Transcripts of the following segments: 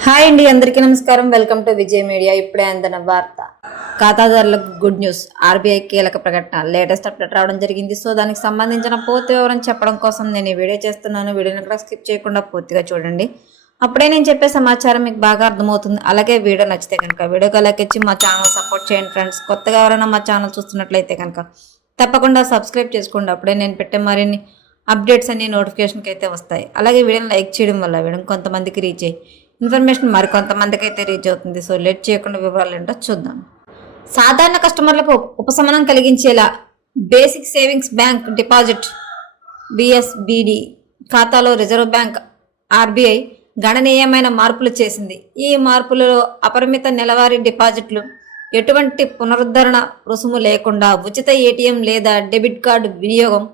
Hi అండి, అందరికీ నమస్కారం. Welcome to Vijay media. ఇప్పుడే అందిన వార్త. ఖాతాదారులకు గుడ్ న్యూస్. ఆర్బీఐ కీలక ప్రకటన, లేటెస్ట్ అప్డేట్ రావడం జరిగింది. సో దానికి సంబంధించిన పూర్తి వివరం చెప్పడం కోసం నేను ఈ వీడియో చేస్తున్నాను. వీడియోని కూడా స్కిప్ చేయకుండా పూర్తిగా చూడండి. అప్పుడే నేను చెప్పే సమాచారం మీకు బాగా అర్థమవుతుంది. అలాగే వీడియో నచ్చితే కనుక వీడియోకి లైక్ ఇచ్చి మా ఛానల్ సపోర్ట్ చేయండి ఫ్రెండ్స్. కొత్తగా ఎవరైనా మా ఛానల్ చూస్తున్నట్లయితే కనుక తప్పకుండా సబ్స్క్రైబ్ చేసుకోండి. అప్పుడే నేను పెట్టే మరిన్ని అప్డేట్స్ అన్ని నోటిఫికేషన్కి అయితే వస్తాయి. అలాగే వీడియోని లైక్ చేయడం వల్ల వీడియో కొంతమందికి రీచ్ అయ్యి ఇన్ఫర్మేషన్ మరికొంతమందికి అయితే రీచ్ అవుతుంది. సో లేట్ చేయకుండా వివరాలు ఏంటో చూద్దాం. సాధారణ కస్టమర్లకు ఉపశమనం కలిగించేలా basic savings bank deposit BSBD ఖాతాలో రిజర్వ్ బ్యాంక్ ఆర్బీఐ గణనీయమైన మార్పులు చేసింది. ఈ మార్పులలో అపరిమిత నెలవారీ డిపాజిట్లు, ఎటువంటి పునరుద్ధరణ రుసుము లేకుండా ఉచిత ఏటీఎం లేదా డెబిట్ కార్డు వినియోగం,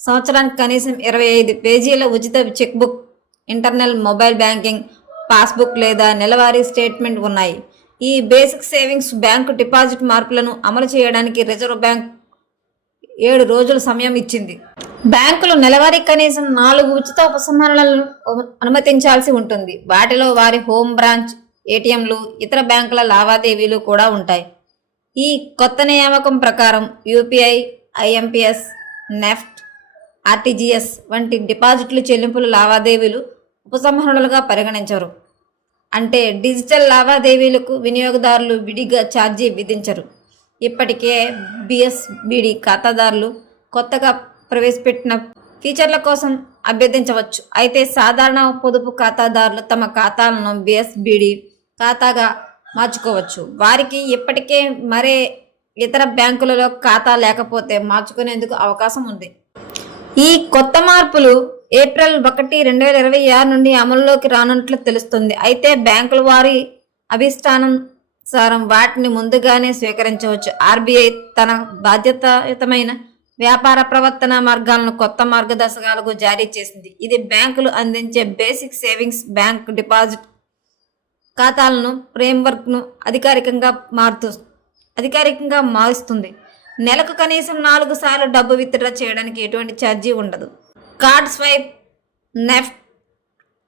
సంవత్సరానికి కనీసం 25 పేజీల ఉచిత chequebook, internal mobile banking, passbook లేదా నెలవారీ స్టేట్మెంట్ ఉన్నాయి. ఈ బేసిక్ సేవింగ్స్ బ్యాంకు డిపాజిట్ మార్పులను అమలు చేయడానికి రిజర్వ్ బ్యాంక్ 7 రోజుల సమయం ఇచ్చింది. బ్యాంకులు నెలవారీ కనీసం 4 ఉచిత ఉపసంహరణలను అనుమతించాల్సి ఉంటుంది. వాటిలో వారి హోమ్ బ్రాంచ్ ఏటీఎంలు, ఇతర బ్యాంకుల లావాదేవీలు కూడా ఉంటాయి. ఈ కొత్త నియామకం ప్రకారం యూపీఐ, ఐఎంపీఎస్, నెఫ్ట్, ఆర్టీజీఎస్ వంటి డిపాజిట్లు చెల్లింపులు లావాదేవీలు ఉపసంహరణలుగా పరిగణించరు. అంటే డిజిటల్ లావాదేవీలకు వినియోగదారులు విడిగా ఛార్జీ విధించరు. ఇప్పటికే బిఎస్బిడి ఖాతాదారులు కొత్తగా ప్రవేశపెట్టిన ఫీచర్ల కోసం అభ్యర్థించవచ్చు. అయితే సాధారణ పొదుపు ఖాతాదారులు తమ ఖాతాలను బిఎస్బిడి ఖాతాగా మార్చుకోవచ్చు. వారికి ఇప్పటికే మరే ఇతర బ్యాంకులలో ఖాతా లేకపోతే మార్చుకునేందుకు అవకాశం ఉంది. ఈ కొత్త మార్పులు ఏప్రిల్ 1, 2026 నుండి అమలులోకి రానున్నట్లు తెలుస్తుంది. అయితే బ్యాంకుల వారి అభిష్టానుసారం వాటిని ముందుగానే స్వీకరించవచ్చు. ఆర్బీఐ తన బాధ్యతాయుతమైన వ్యాపార ప్రవర్తన మార్గాలను కొత్త మార్గదర్శకాలకు జారీ చేసింది. ఇది బ్యాంకులు అందించే బేసిక్ సేవింగ్స్ బ్యాంక్ డిపాజిట్ ఖాతాలను ఫ్రేమ్వర్క్ను అధికారికంగా మారుస్తుంది. నెలకు కనీసం 4 సార్లు డబ్బు విత్డ్రా చేయడానికి ఎటువంటి ఛార్జీ ఉండదు. Card swipe, NEFT,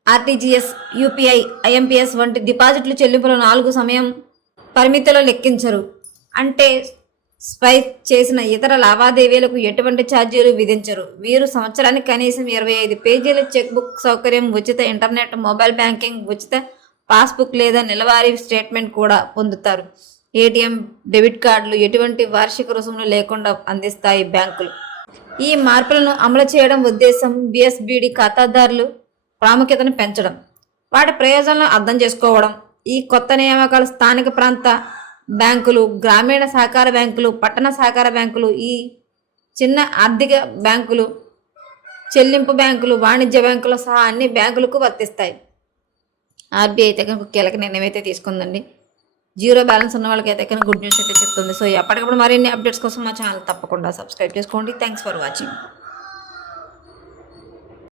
RTGS, UPI, IMPS వంటి డిపాజిట్లు చెల్లింపులు 4 సమయం పరిమితిలో లెక్కించరు. అంటే స్వైప్ చేసిన ఇతర లావాదేవీలకు ఎటువంటి ఛార్జీలు విధించరు. వీరు సంవత్సరానికి కనీసం 25 పేజీల చెక్బుక్ సౌకర్యం, ఉచిత ఇంటర్నెట్ మొబైల్ బ్యాంకింగ్, ఉచిత పాస్బుక్ లేదా నెలవారీ స్టేట్మెంట్ కూడా పొందుతారు. ఏటీఎం, డెబిట్ కార్డులు ఎటువంటి వార్షిక రుసుములు లేకుండా అందిస్తాయి బ్యాంకులు. ఈ మార్పులను అమలు చేయడం ఉద్దేశం బిఎస్బిడి ఖాతాదారులు ప్రాముఖ్యతను పెంచడం, వాటి ప్రయోజనాలను అర్థం చేసుకోవడం. ఈ కొత్త నియామకాలు స్థానిక ప్రాంత బ్యాంకులు, గ్రామీణ సహకార బ్యాంకులు, పట్టణ సహకార బ్యాంకులు, ఈ చిన్న ఆర్థిక బ్యాంకులు, చెల్లింపు బ్యాంకులు, వాణిజ్య బ్యాంకులు సహా అన్ని బ్యాంకులకు వర్తిస్తాయి. ఆర్బీఐ అయితే కనుక కీలక నిర్ణయం అయితే తీసుకుందండి. జీరో బ్యాలెన్స్ ఉన్న వాళ్ళకైతే కనుక గుడ్ న్యూస్ అయితే చెప్తుంది. సో ఎప్పటికప్పుడు మరిన్ని అప్డేట్స్ కోసం మా ఛానల్ తప్పకుండా సబ్స్క్రైబ్ చేసుకోండి. Thanks for watching.